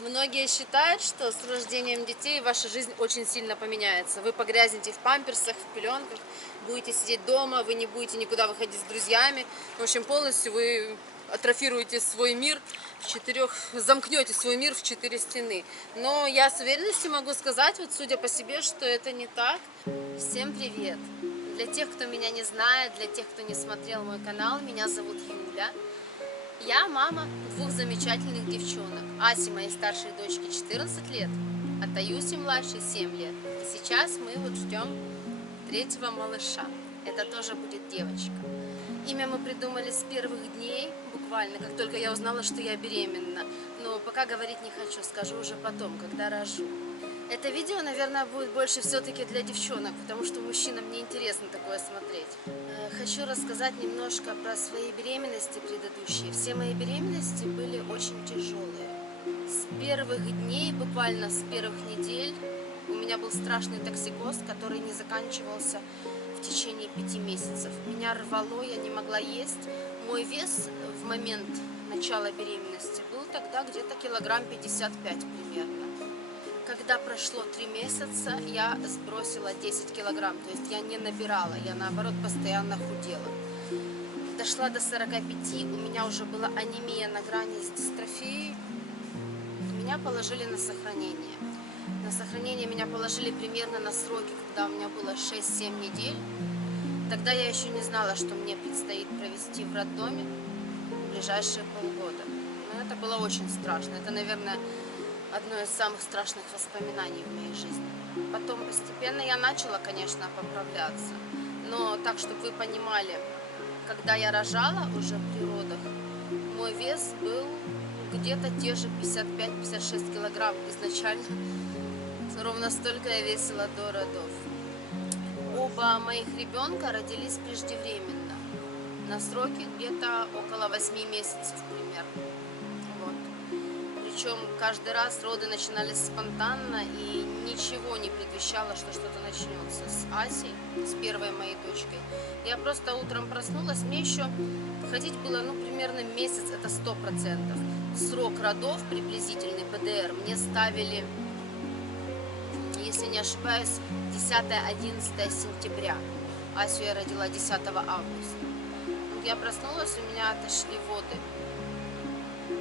Многие считают, что с рождением детей ваша жизнь очень сильно поменяется. Вы погрязнете в памперсах, в пеленках, будете сидеть дома, вы не будете никуда выходить с друзьями. В общем, полностью вы атрофируете свой мир замкнете свой мир в 4 стены. Но я с уверенностью могу сказать, вот судя по себе, что это не так. Всем привет! Для тех, кто меня не знает, для тех, кто не смотрел мой канал, меня зовут Юля. Я мама двух замечательных девчонок. Асе, моей старшей дочке, 14 лет, а Таюсе младшей 7 лет. И сейчас мы вот ждем третьего малыша. Это тоже будет девочка. Имя мы придумали с первых дней, буквально, как только я узнала, что я беременна. Но пока говорить не хочу, скажу уже потом, когда рожу. Это видео, наверное, будет больше все-таки для девчонок, потому что мужчинам не интересно такое смотреть. Хочу рассказать немножко про свои беременности предыдущие. Все мои беременности были очень тяжелые. С первых дней, буквально с первых недель, у меня был страшный токсикоз, который не заканчивался в течение 5 месяцев. Меня рвало, я не могла есть. Мой вес в момент начала беременности был тогда где-то килограмм 55 примерно. Когда прошло 3 месяца, я сбросила 10 килограмм, то есть я не набирала, я наоборот постоянно худела. Дошла до 45, у меня уже была анемия на грани с дистрофией. Меня положили на сохранение. На сохранение меня положили примерно на сроки, когда у меня было 6-7 недель. Тогда я еще не знала, что мне предстоит провести в роддоме в ближайшие полгода. Но это было очень страшно. Это, наверное, одно из самых страшных воспоминаний в моей жизни. Потом постепенно я начала, конечно, поправляться. Но так, чтобы вы понимали, когда я рожала уже при родах, мой вес был где-то те же 55-56 килограмм изначально. Ровно столько я весила до родов. Оба моих ребенка родились преждевременно. На сроке где-то около 8 месяцев примерно. Причем каждый раз роды начинались спонтанно, и ничего не предвещало, что что-то начнется с Асей, с первой моей дочкой. Я просто утром проснулась, мне еще ходить было примерно месяц, это 100%. Срок родов, приблизительный ПДР, мне ставили, если не ошибаюсь, 10-11 сентября. Асю я родила 10 августа. Вот я проснулась, у меня отошли воды,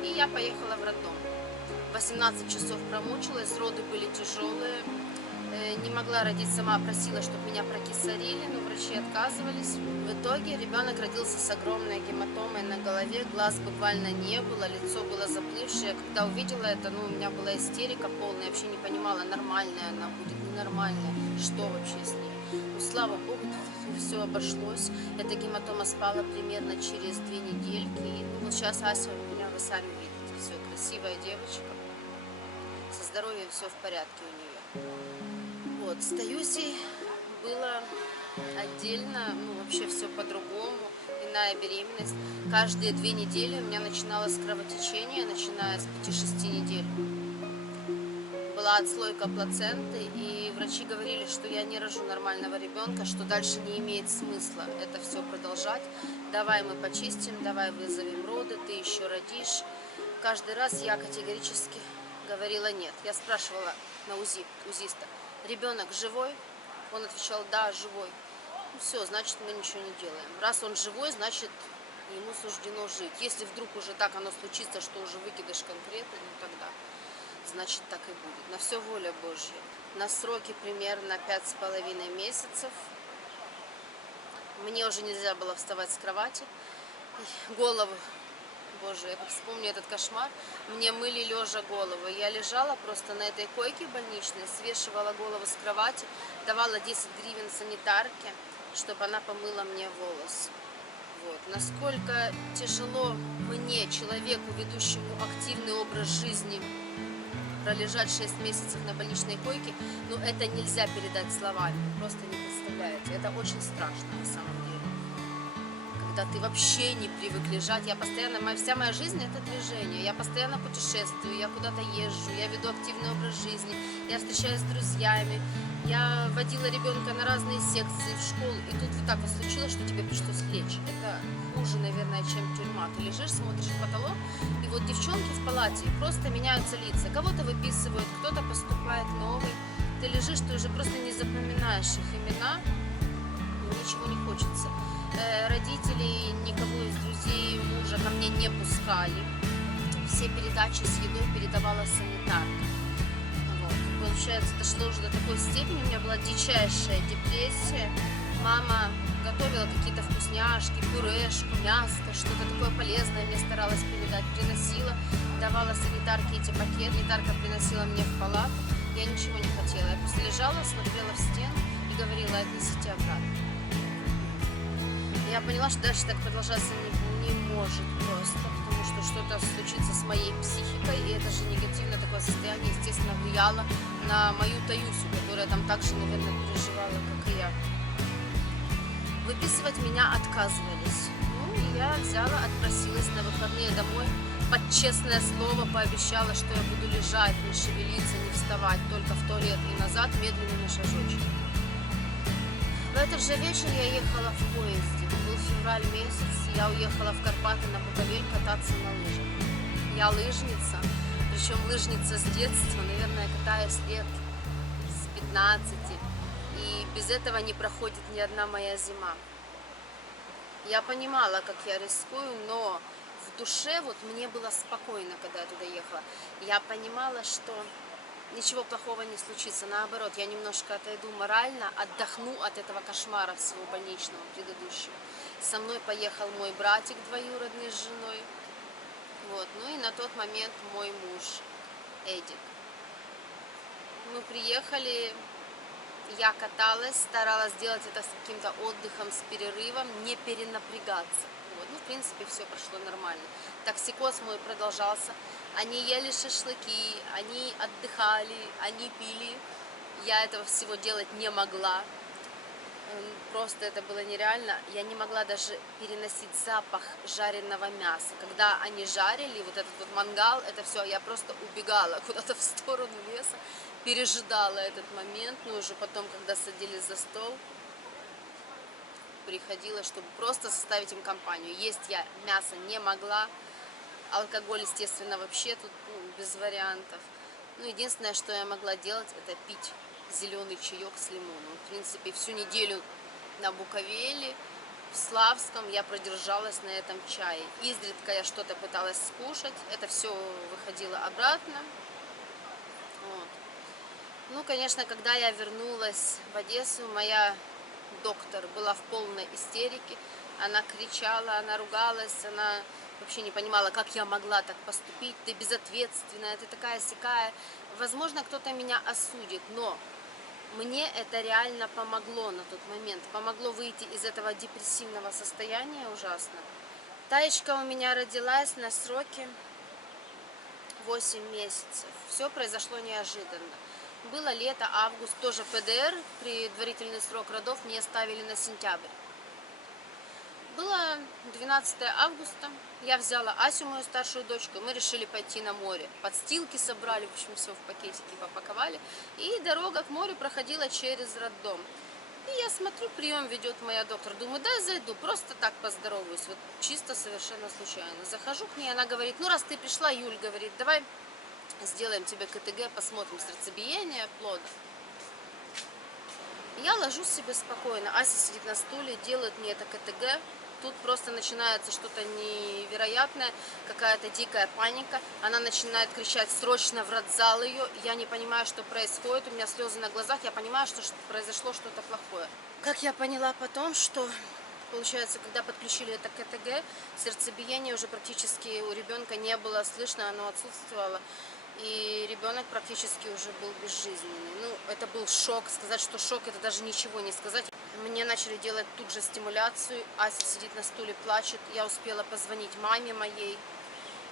и я поехала в роддом. 18 часов промучилась, роды были тяжелые, не могла родить сама, просила, чтобы меня прокисарили, но врачи отказывались. В итоге ребенок родился с огромной гематомой на голове, глаз буквально не было, лицо было заплывшее. Когда увидела это, у меня была истерика полная, я вообще не понимала, нормальная она будет, ненормальная, что вообще с ней. Но слава богу, все обошлось. Эта гематома спала примерно через 2 недельки. И вот сейчас Ася у меня, вы сами видите, все, красивая девочка. Со здоровьем все в порядке у нее. Вот, с Таюсей было отдельно, вообще все по-другому, иная беременность. Каждые 2 недели у меня начиналось кровотечение, начиная с 5-6 недель. Была отслойка плаценты, и врачи говорили, что я не рожу нормального ребенка, что дальше не имеет смысла это все продолжать. Давай мы почистим, давай вызовем роды, ты еще родишь. Каждый раз я категорически говорила нет. Я спрашивала на узиста, ребенок живой? Он отвечал, да, живой. Все, значит, мы ничего не делаем. Раз он живой, значит, ему суждено жить. Если вдруг уже так оно случится, что уже выкидыш конкретный, тогда, значит, так и будет. На все воля Божья. На сроки примерно 5,5 месяцев. Мне уже нельзя было вставать с кровати. Голову, боже, я как вспомню этот кошмар, мне мыли лежа голову. Я лежала просто на этой койке больничной, свешивала голову с кровати, давала 10 гривен санитарке, чтобы она помыла мне волосы. Вот. Насколько тяжело мне, человеку, ведущему активный образ жизни, пролежать 6 месяцев на больничной койке, ну это нельзя передать словами, вы просто не представляете. Это очень страшно на самом деле. Когда ты вообще не привык лежать, вся моя жизнь это движение, я постоянно путешествую, я куда-то езжу, я веду активный образ жизни, я встречаюсь с друзьями, я водила ребенка на разные секции в школу, и тут вот так вот случилось, что тебе пришлось лечь. Это хуже, наверное, чем тюрьма. Ты лежишь, смотришь в потолок, и вот девчонки в палате просто меняются лица, кого-то выписывают, кто-то поступает новый, ты лежишь, ты уже просто не запоминаешь их имена, ничего не хочется. Родителей, никого из друзей мужа ко мне не пускали. Все передачи с едой передавала санитарка. Вот. Получается, дошло уже до такой степени, у меня была дичайшая депрессия. Мама готовила какие-то вкусняшки, пюрешку, мяско, что-то такое полезное мне старалась передать, приносила, давала санитарке эти пакеты, санитарка приносила мне в палату. Я ничего не хотела, я просто лежала, смотрела в стену и говорила: отнесите обратно. Я поняла, что дальше так продолжаться не может просто, потому что что-то случится с моей психикой, и это же негативное такое состояние, естественно, влияло на мою Таюсю, которая там так же, наверное, переживала, как и я. Выписывать меня отказывались. Ну, и я отпросилась на выходные домой, под честное слово пообещала, что я буду лежать, не шевелиться, не вставать, только в туалет и назад медленными шажочками. В этот же вечер я ехала в поезде. Был февраль месяц, я уехала в Карпаты на Буковель кататься на лыжах. Я лыжница, причем лыжница с детства, наверное, катаюсь лет с 15, и без этого не проходит ни одна моя зима. Я понимала, как я рискую, но в душе вот мне было спокойно, когда я туда ехала. Я понимала, что ничего плохого не случится, наоборот, я немножко отойду морально, отдохну от этого кошмара всего больничного предыдущего. Со мной поехал мой братик двоюродный с женой, вот, ну и на тот момент мой муж Эдик. Мы приехали, я каталась, старалась сделать это с каким-то отдыхом, с перерывом, не перенапрягаться. Вот, ну, в принципе, все прошло нормально. Токсикоз мой продолжался. Они ели шашлыки, они отдыхали, они пили. Я этого всего делать не могла. Просто это было нереально. Я не могла даже переносить запах жареного мяса. Когда они жарили, вот этот вот мангал, это все, я просто убегала куда-то в сторону леса, пережидала этот момент. Но уже потом, когда садились за стол, приходила, чтобы просто составить им компанию. Есть я мясо не могла. Алкоголь, естественно, вообще тут без вариантов. Ну, единственное, что я могла делать, это пить зеленый чаек с лимоном. В принципе, всю неделю на Буковеле, в Славском я продержалась на этом чае. Изредка я что-то пыталась скушать, это все выходило обратно. Вот. Ну, конечно, когда я вернулась в Одессу, моя доктор была в полной истерике. Она кричала, она ругалась, она вообще не понимала, как я могла так поступить. Ты безответственная, ты такая-сякая. Возможно, кто-то меня осудит, но мне это реально помогло на тот момент. Помогло выйти из этого депрессивного состояния ужасно. Таечка у меня родилась на сроке 8 месяцев. Все произошло неожиданно. Было лето, август, тоже ПДР, предварительный срок родов мне ставили на сентябрь. Было 12 августа, я взяла Асю, мою старшую дочку, мы решили пойти на море. Подстилки собрали, в общем, все в пакетики попаковали. И дорога к морю проходила через роддом. И я смотрю, прием ведет моя доктор. Думаю, дай зайду, просто так поздороваюсь. Вот чисто совершенно случайно. Захожу к ней, она говорит: ну раз ты пришла, Юль, говорит, давай сделаем тебе КТГ, посмотрим сердцебиение плода. Я ложусь себе спокойно. Ася сидит на стуле, делает мне это КТГ. Тут просто начинается что-то невероятное, какая-то дикая паника. Она начинает кричать: срочно в родзал ее. Я не понимаю, что происходит. У меня слезы на глазах. Я понимаю, что произошло что-то плохое. Как я поняла потом, что, получается, когда подключили это КТГ, сердцебиение уже практически у ребенка не было слышно, оно отсутствовало. И ребенок практически уже был безжизненный. Ну, это был шок. Сказать, что шок, это даже ничего не сказать. Мне начали делать тут же стимуляцию. Ася сидит на стуле, плачет. Я успела позвонить маме моей,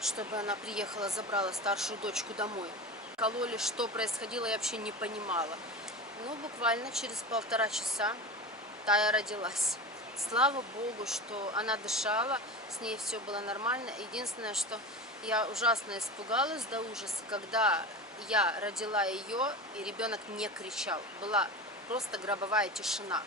чтобы она приехала, забрала старшую дочку домой. кололи, что происходило, я вообще не понимала. Ну, буквально через 1,5 часа Тая родилась. Слава Богу, что она дышала, с ней все было нормально. Единственное, что я ужасно испугалась до ужаса, когда я родила ее, и ребенок не кричал. Была просто гробовая тишина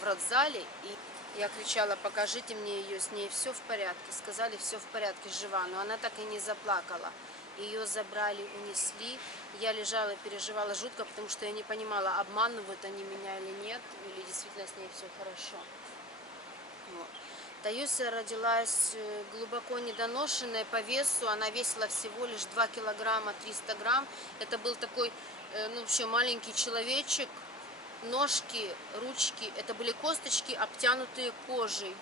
в родзале, и я кричала: покажите мне ее, с ней все в порядке. Сказали, все в порядке, жива, но она так и не заплакала. Ее забрали, унесли. Я лежала, переживала жутко, потому что я не понимала, обманывают они меня или нет, или действительно с ней все хорошо. Вот. Таюся родилась глубоко недоношенная по весу, она весила всего лишь 2 килограмма 300 грамм. Это был такой, ну, вообще маленький человечек, ножки, ручки, это были косточки, обтянутые кожей.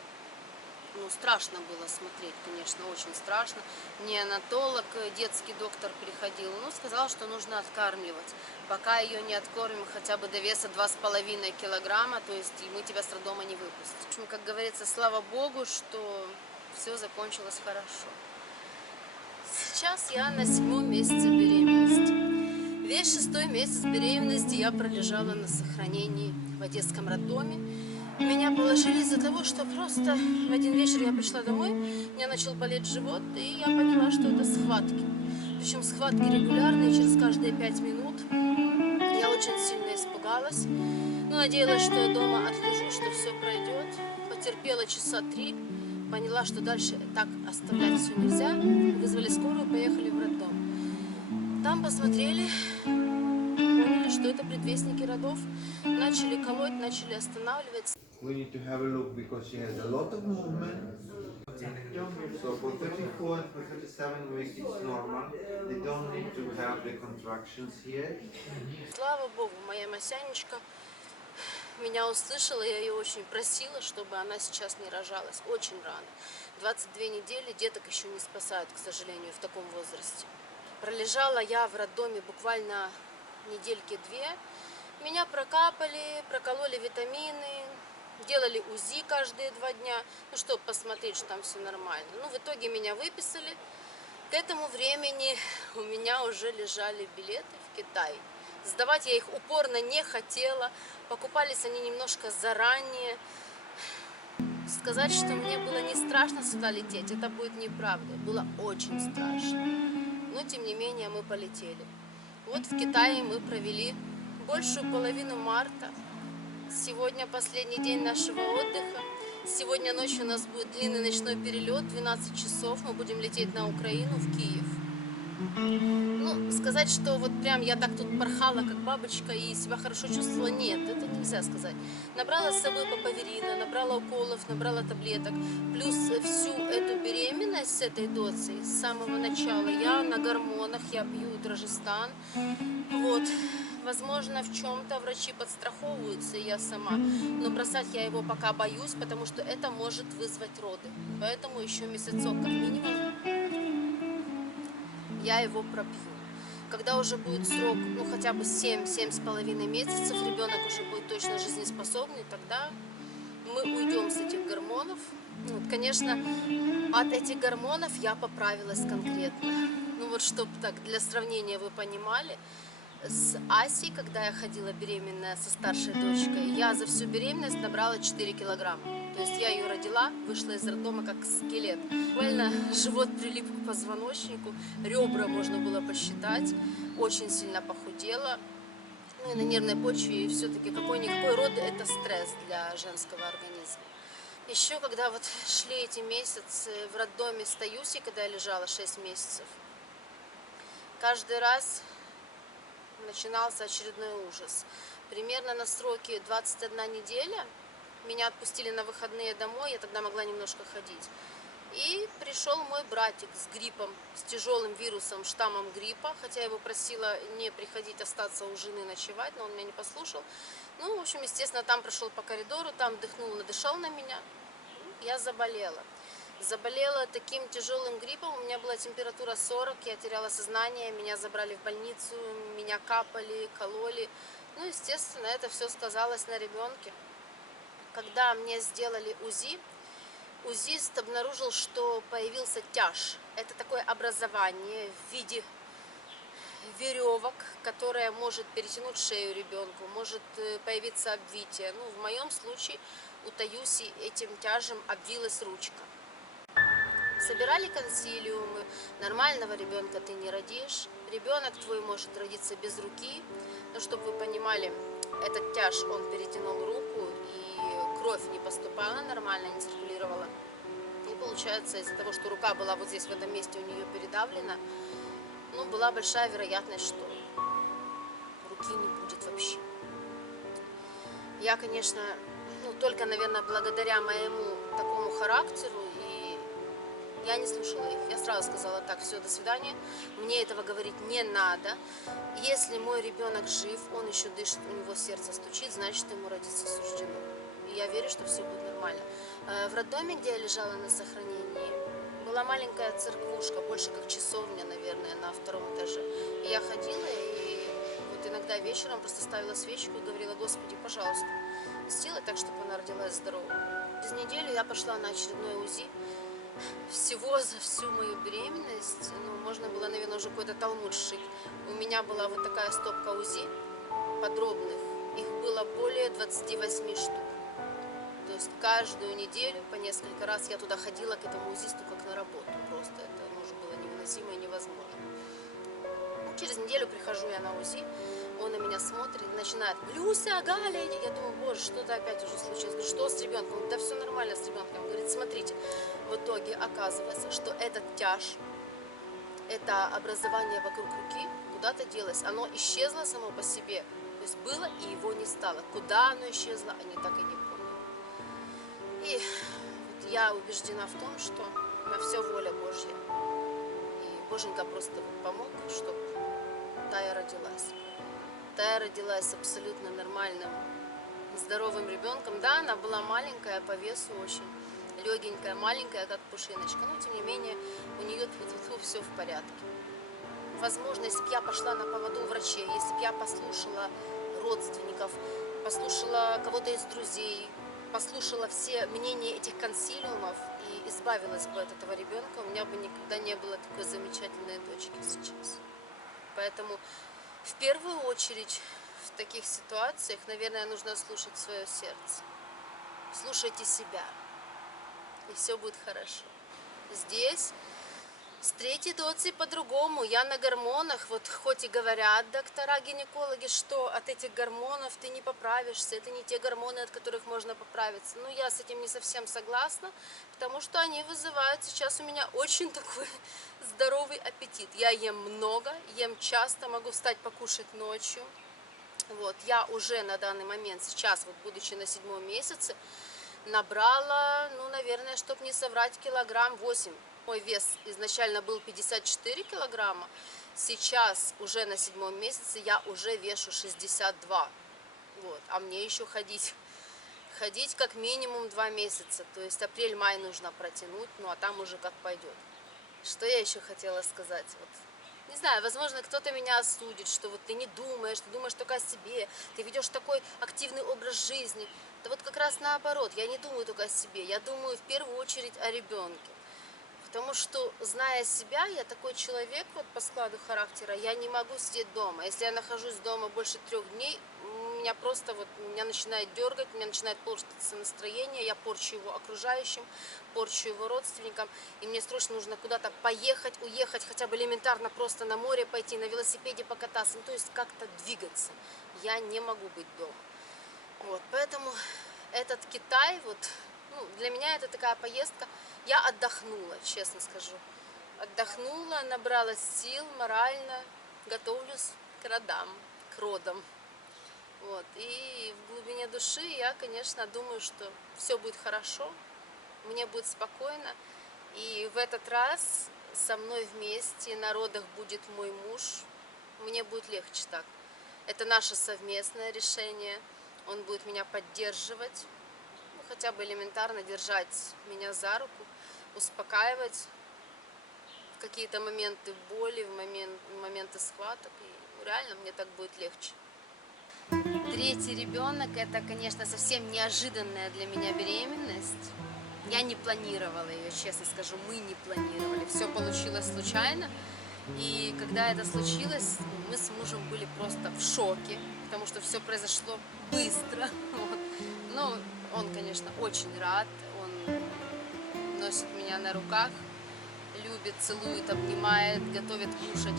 Ну, страшно было смотреть, конечно, очень страшно. Неонатолог, детский доктор приходил, ну, сказал, что нужно откармливать. Пока ее не откормим хотя бы до веса 2,5 килограмма, то есть мы тебя с роддома не выпустим. В общем, как говорится, слава Богу, что все закончилось хорошо. Сейчас я на 7-м месяце беременности. Весь 6-й месяц беременности я пролежала на сохранении в одесском роддоме. Меня положили из-за того, что просто в один вечер я пришла домой, у меня начал болеть живот, и я поняла, что это схватки. Причем схватки регулярные, через каждые 5 минут. Я очень сильно испугалась. Но надеялась, что я дома отлежу, что все пройдет. Потерпела часа 3, поняла, что дальше так оставлять все нельзя. Вызвали скорую, поехали в роддом. Там посмотрели, поняли, что это предвестники родов. Начали колоть, начали останавливать. We need to have a look because she has a lot of movement. So for 34 and for 37 weeks it's normal. They don't need to have the contractions here. Слава Богу, моя Масянечка меня услышала, я ее очень просила, чтобы она сейчас не рожалась. Очень рано. 22 недели деток еще не спасают, к сожалению, в таком возрасте. Пролежала я в роддоме буквально недельки 2. Меня прокапали, прокололи витамины, делали УЗИ каждые 2 дня, ну, чтобы посмотреть, что там все нормально. Ну, в итоге меня выписали. К этому времени у меня уже лежали билеты в Китай. Сдавать я их упорно не хотела. Покупались они немножко заранее. Сказать, что мне было не страшно сюда лететь, это будет неправда. Было очень страшно. Но, тем не менее, мы полетели. Вот в Китае мы провели большую половину марта. Сегодня последний день нашего отдыха. Сегодня ночью у нас будет длинный ночной перелет, 12 часов. Мы будем лететь на Украину, в Киев. Ну, сказать, что вот прям я так тут порхала, как бабочка, и себя хорошо чувствовала, нет, это нельзя сказать. Набрала с собой папаверина, набрала уколов, набрала таблеток. Плюс всю эту беременность с этой дозой, с самого начала, я на гормонах, я пью Дражестан. Вот. Возможно, в чем-то врачи подстраховываются, и я сама. Но бросать я его пока боюсь, потому что это может вызвать роды. Поэтому еще месяцок как минимум я его пропью. Когда уже будет срок, ну хотя бы 7-7,5 месяцев, ребенок уже будет точно жизнеспособный, тогда мы уйдем с этих гормонов. Вот, конечно, от этих гормонов я поправилась конкретно. Ну вот, чтобы так для сравнения вы понимали, с Асей, когда я ходила беременная со старшей дочкой, я за всю беременность набрала 4 килограмма. То есть я ее родила, вышла из роддома как скелет. Буквально живот прилип к позвоночнику, ребра можно было посчитать, очень сильно похудела. Ну и на нервной почве, и все-таки какой-никакой род это стресс для женского организма. Еще когда вот шли эти месяцы в роддоме с Таюсей, когда я лежала 6 месяцев, каждый раз начинался очередной ужас. Примерно на сроке 21 неделя меня отпустили на выходные домой, я тогда могла немножко ходить. И пришел мой братик с гриппом, с тяжелым вирусом, штаммом гриппа, хотя я его просила не приходить, остаться у жены ночевать, но он меня не послушал. Ну, в общем, естественно, там прошел по коридору, там дыхнул, надышал на меня, я заболела. Заболела таким тяжелым гриппом, у меня была температура 40, я теряла сознание, меня забрали в больницу, меня капали, кололи. Ну, естественно, это все сказалось на ребенке. Когда мне сделали УЗИ, УЗИст обнаружил, что появился тяж. Это такое образование в виде веревок, которая может перетянуть шею ребенку, может появиться обвитие. Ну, в моем случае у Таюси этим тяжем обвилась ручка. Собирали консилиумы, нормального ребенка ты не родишь, ребенок твой может родиться без руки, но чтобы вы понимали, этот тяж, он перетянул руку, и кровь не поступала нормально, не циркулировала. И получается, из-за того, что рука была вот здесь, в этом месте у нее передавлена, ну, была большая вероятность, что руки не будет вообще. Я, конечно, ну, только, наверное, благодаря моему такому характеру, и я не слушала их. Я сразу сказала: так, все, до свидания, мне этого говорить не надо. Если мой ребенок жив, он еще дышит, у него сердце стучит, значит, ему родиться суждено. И я верю, что все будет нормально. В роддоме, где я лежала на сохранении, была маленькая церквушка, больше как часовня, наверное, на 2-м этаже. И я ходила, и вот иногда вечером просто ставила свечку и говорила: Господи, пожалуйста, сделай так, чтобы она родилась здоровой. Через неделю я пошла на очередное УЗИ. Всего за всю мою беременность, ну, можно было, наверное, уже какой-то талмуд сшить. У меня была вот такая стопка УЗИ подробных. Их было более 28 штук. То есть каждую неделю по несколько раз я туда ходила к этому УЗИсту как на работу. Просто это уже было невыносимо и невозможно. Через неделю прихожу я на УЗИ, он на меня смотрит, начинает: Люся, Галя, я думаю: боже, что-то опять уже случилось. Говорю: что с ребенком? Он говорит: да все нормально с ребенком. Говорит: смотрите, в итоге оказывается, что этот тяж, это образование вокруг руки куда-то делось. Оно исчезло само по себе. То есть было, и его не стало. Куда оно исчезло, они так и не поняли. И вот я убеждена в том, что на все воля Божья. И Боженька просто помог, чтобы Тая родилась. Тая родилась абсолютно нормальным, здоровым ребенком. Да, она была маленькая по весу, очень легенькая, маленькая, как пушиночка, но тем не менее у нее все в порядке. Возможно, если бы я пошла на поводу у врачей, если бы я послушала родственников, послушала кого-то из друзей, послушала все мнения этих консилиумов и избавилась бы от этого ребенка, у меня бы никогда не было такой замечательной дочки сейчас. Поэтому в первую очередь в таких ситуациях, наверное, нужно слушать свое сердце. Слушайте себя, и все будет хорошо. Здесь с 3-й доцей по-другому. Я на гормонах. Вот хоть и говорят доктора-гинекологи, что от этих гормонов ты не поправишься, это не те гормоны, от которых можно поправиться. Но я с этим не совсем согласна, потому что они вызывают сейчас у меня очень такой здоровый аппетит. Я ем много, ем часто, могу встать покушать ночью. Вот, я уже на данный момент, сейчас, вот будучи на 7-м месяце, набрала, ну, наверное, чтобы не соврать, килограмм 8. Мой вес изначально был 54 килограмма, сейчас уже на 7-м месяце я уже вешу 62. Вот, а мне еще ходить как минимум 2 месяца, то есть апрель-май нужно протянуть, ну а там уже как пойдет. Что я еще хотела сказать? Вот. Не знаю, возможно, кто-то меня осудит, что вот ты не думаешь, ты думаешь только о себе, ты ведешь такой активный образ жизни. Да вот как раз наоборот, я не думаю только о себе, я думаю в первую очередь о ребенке. Потому что, зная себя, я такой человек, вот по складу характера, я не могу сидеть дома. Если я нахожусь дома больше 3 дней, меня просто вот, меня начинает дергать, меня начинает портиться настроение, я порчу его окружающим, порчу его родственникам, и мне срочно нужно куда-то поехать, уехать, хотя бы элементарно просто на море пойти, на велосипеде покататься, ну, то есть как-то двигаться. Я не могу быть дома. Вот, поэтому этот Китай, вот, ну, для меня это такая поездка. Я отдохнула, честно скажу. Отдохнула, набралась сил морально, готовлюсь к родам. Вот. И в глубине души я, конечно, думаю, что все будет хорошо, мне будет спокойно. И в этот раз со мной вместе на родах будет мой муж. Мне будет легче так. Это наше совместное решение. Он будет меня поддерживать, ну, хотя бы элементарно держать меня за руку, успокаивать в какие-то моменты боли, в моменты схваток. И ну, реально мне так будет легче. 3-й ребенок — это, конечно, совсем неожиданная для меня беременность. Я не планировала ее, честно скажу, мы не планировали. Все получилось случайно. И когда это случилось, мы с мужем были просто в шоке, потому что все произошло быстро. Вот. Ну, он, конечно, очень рад, он носит меня на руках, любит, целует, обнимает, готовит кушать.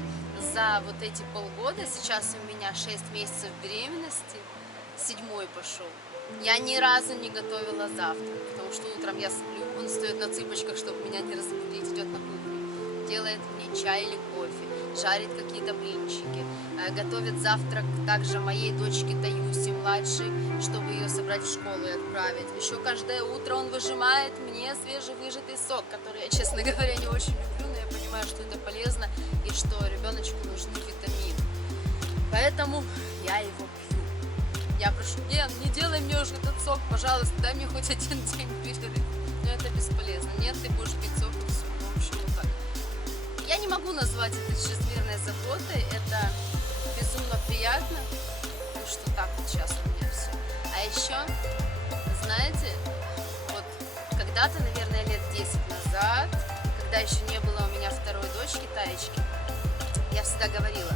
За вот эти полгода, сейчас у меня 6 месяцев беременности, 7-й пошел. Я ни разу не готовила завтрак, потому что утром я сплю, он встает на цыпочках, чтобы меня не разбудить, идет на кухню, делает мне чай или кофе, жарит какие-то блинчики, готовит завтрак также моей дочке Таюсе младшей, чтобы ее собрать в школу и отправить. Еще каждое утро он выжимает мне свежевыжатый сок, который я, честно говоря, не очень люблю, но я понимаю, что это полезно и что ребеночку нужны витамины. Поэтому я его пью. Я прошу, не делай мне уже этот сок, пожалуйста, дай мне хоть один день перерыв. Но это бесполезно. Нет, ты будешь пить сок и все. В общем, вот так. Я не могу назвать это чрезмерной заботой. Это безумно приятно, что так вот сейчас у меня все. А еще, знаете, вот когда-то, наверное, лет 10 назад, когда еще не было у меня второй дочки, Таечки, я всегда говорила,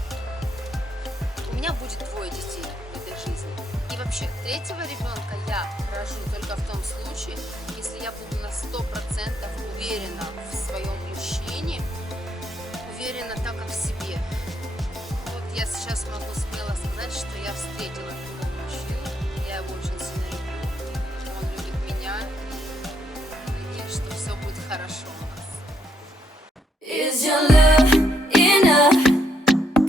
у меня будет 2 детей в этой жизни. И вообще, 3-го ребенка я рожу только в том случае, если я буду на 100% уверена в своем мужчине, уверена так, как в себе. Вот я сейчас могу смело сказать, что я встретила такого мужчину, я его очень сильно люблю, он любит меня, и надеюсь, что все будет хорошо у нас. Is your love enough?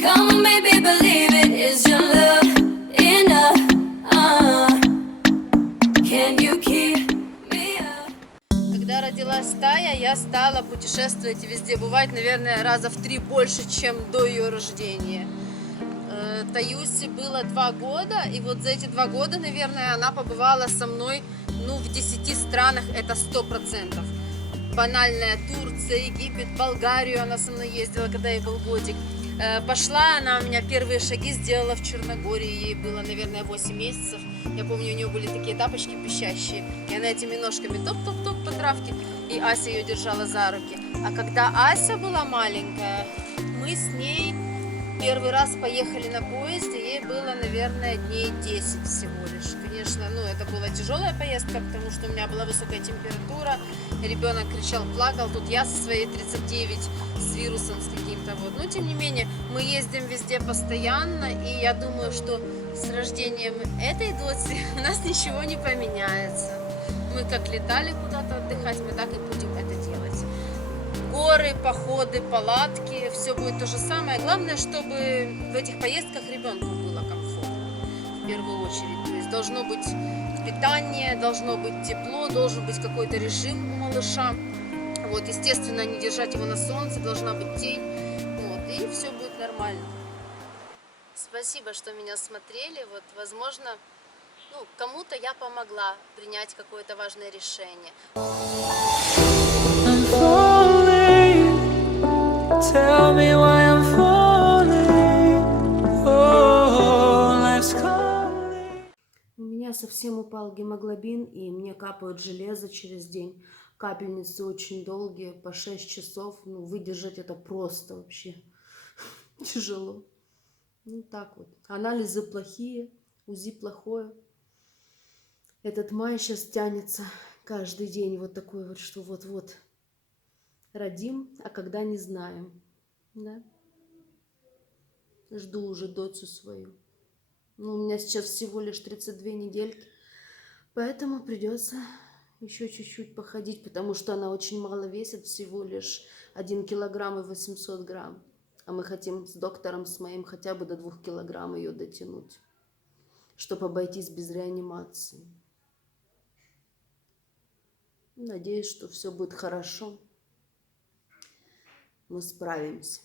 Come on, baby, believe it. Is your love enough? Can you keep me up? Когда родилась Тая, я стала путешествовать и везде бывать, наверное, раза в 3 больше, чем до ее рождения. Таюсе было 2 года, и вот за эти 2 года, наверное, она побывала со мной, в 10 странах, это 100%. Банальная Турция, Египет, Болгарию она со мной ездила, когда ей был годик. Пошла она, у меня первые шаги сделала в Черногории, ей было, наверное, 8 месяцев. Я помню, у нее были такие тапочки пищащие, и она этими ножками топ-топ-топ по травке, и Ася ее держала за руки. А когда Ася была маленькая, мы с ней первый раз поехали на поезде, ей было, наверное, дней 10 всего лишь. Конечно, это была тяжелая поездка, потому что у меня была высокая температура, ребенок кричал, плакал, тут я со своей 39 с вирусом, с каким-то вот. Но, тем не менее, мы ездим везде постоянно, и я думаю, что с рождением этой дочери у нас ничего не поменяется. Мы как летали куда-то отдыхать, мы так и будем это делать. Горы, походы, палатки, все будет то же самое. Главное, чтобы в этих поездках ребенку было комфортно, в первую очередь. То есть должно быть питание, должно быть тепло, должен быть какой-то режим у малыша. Вот, естественно, не держать его на солнце, должна быть тень. Вот, и все будет нормально. Спасибо, что меня смотрели. Вот, возможно, кому-то я помогла принять какое-то важное решение. I'm falling. Tell me why I'm falling. Oh, life's calling. У меня совсем упал гемоглобин, и мне капают железо через день. Капельницы очень долгие, по 6 часов. Выдержать это просто вообще тяжело. Так вот. Анализы плохие, УЗИ плохое. Этот май сейчас тянется каждый день вот такой вот, что вот-вот родим, а когда не знаем. Да? Жду уже дочу свою. У меня сейчас всего лишь 32 недельки, поэтому придется еще чуть-чуть походить, потому что она очень мало весит, всего лишь 1 килограмм и 800 грамм. А мы хотим с доктором с моим хотя бы до 2 килограмм ее дотянуть, чтобы обойтись без реанимации. Надеюсь, что все будет хорошо. Мы справимся.